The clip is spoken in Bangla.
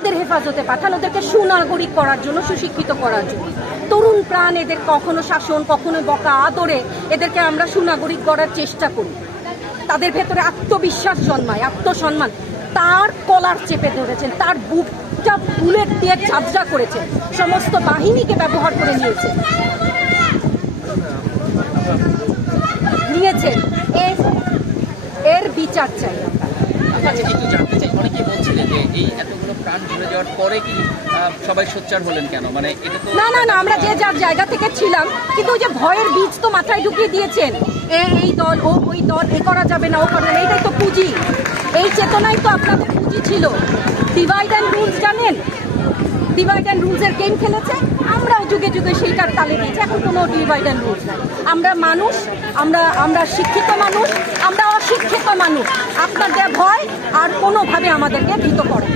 আমাদের হেফাজতে পাঠান, ওদেরকে সুনাগরিক করার জন্য, সুশিক্ষিত করার জন্য। তরুণ প্রাণ এদের কখনো শাসন, কখনো বকা, আদরে এদেরকে আমরা সুনাগরিক করার চেষ্টা করি। তাদের ভেতরে আত্মবিশ্বাস জন্মায়, আত্মসম্মান। তার কলার চেপে ধরেছেন, তার বুকটা বুলেট দিয়ে ঝাঁঝরা করেছেন। সমস্ত বাহিনীকে ব্যবহার করে নিয়েছে নিয়েছেন। এর বিচার চাই। এই এতগুলো প্রাণ ঝরে যাওয়ার পরে কি সবাই সোচ্চার হলেন কেন? মানে এটা না না না, আমরা যে যার জায়গা থেকে ছিলাম, কিন্তু ওই যে ভয়ের বীজ তো মাথায় ঢুকিয়ে দিয়েছেন। এই দল, ও, ওই দল, এ করা যাবে না, ও করা যাবে এইটাই তো পুঁজি। এই চেতনাই তো আপনাদের পুঁজি ছিল। ডিভাইড অ্যান্ড রুলস জানেন? ডিভাইড অ্যান্ড রুলসের গেম খেলেছে। আমরাও যুগে যুগে সেইটার তালে দিয়েছে, এখন কোনো ডিভাইড অ্যান্ড রুল নাই আমরা মানুষ, আমরা আমরা শিক্ষিত মানুষ, আমরা অশিক্ষিত মানুষ আপনাদের ভয় আর কোনোভাবে আমাদেরকে ভীত করে।